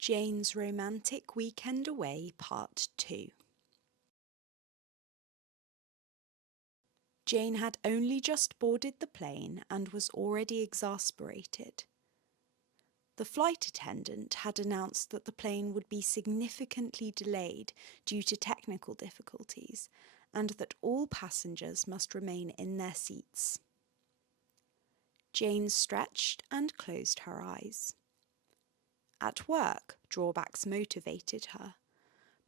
Jane's Romantic Weekend Away Part 2. Jane had only just boarded the plane and was already exasperated. The flight attendant had announced that the plane would be significantly delayed due to technical difficulties and that all passengers must remain in their seats. Jane stretched and closed her eyes. At work, drawbacks motivated her,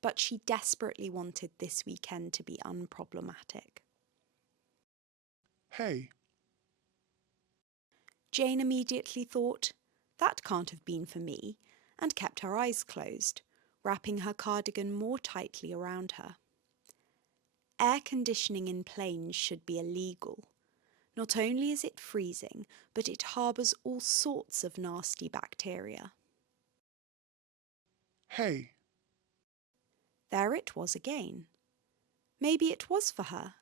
but she desperately wanted this weekend to be unproblematic. Hey. Jane immediately thought, that can't have been for me, and kept her eyes closed, wrapping her cardigan more tightly around her. Air conditioning in planes should be illegal. Not only is it freezing, but it harbours all sorts of nasty bacteria. Hey. There it was again. Maybe it was for her.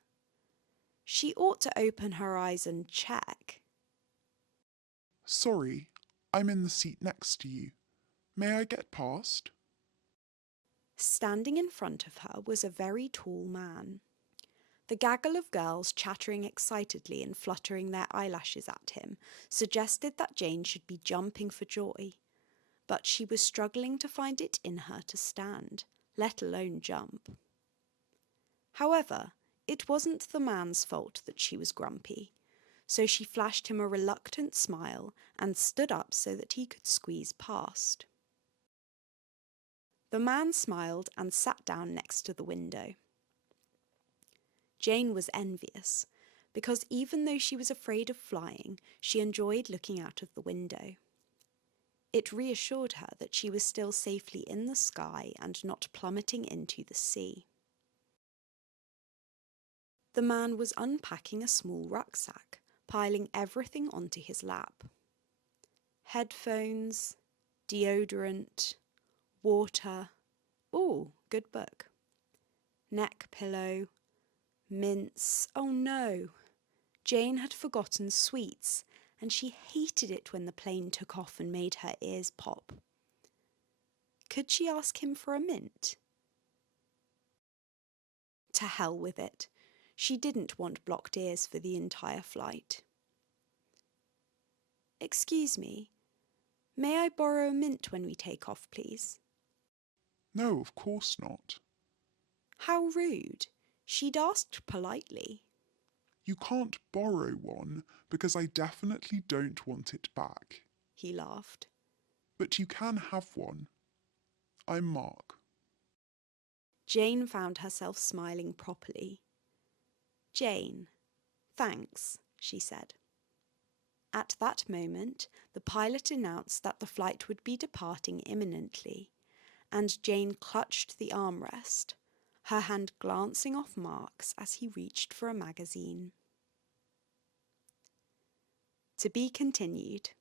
She ought to open her eyes and check. Sorry, I'm in the seat next to you. May I get past? Standing in front of her was a very tall man. The gaggle of girls chattering excitedly and fluttering their eyelashes at him suggested that Jane should be jumping for joy, but she was struggling to find it in her to stand, let alone jump. However, it wasn't the man's fault that she was grumpy, so she flashed him a reluctant smile and stood up so that he could squeeze past. The man smiled and sat down next to the window. Jane was envious, because even though she was afraid of flying, she enjoyed looking out of the window. It reassured her that she was still safely in the sky and not plummeting into the sea. The man was unpacking a small rucksack, piling everything onto his lap. Headphones, deodorant, water, ooh, good book. Neck pillow, mints, oh no! Jane had forgotten sweets, and she hated it when the plane took off and made her ears pop. Could she ask him for a mint? To hell with it. She didn't want blocked ears for the entire flight. Excuse me, may I borrow a mint when we take off, please? No, of course not. How rude. She'd asked politely. You can't borrow one because I definitely don't want it back. He laughed. But you can have one. I'm Mark. Jane found herself smiling properly. Jane, thanks, she said. At that moment, the pilot announced that the flight would be departing imminently, and Jane clutched the armrest, her hand glancing off Mark's as he reached for a magazine. To be continued.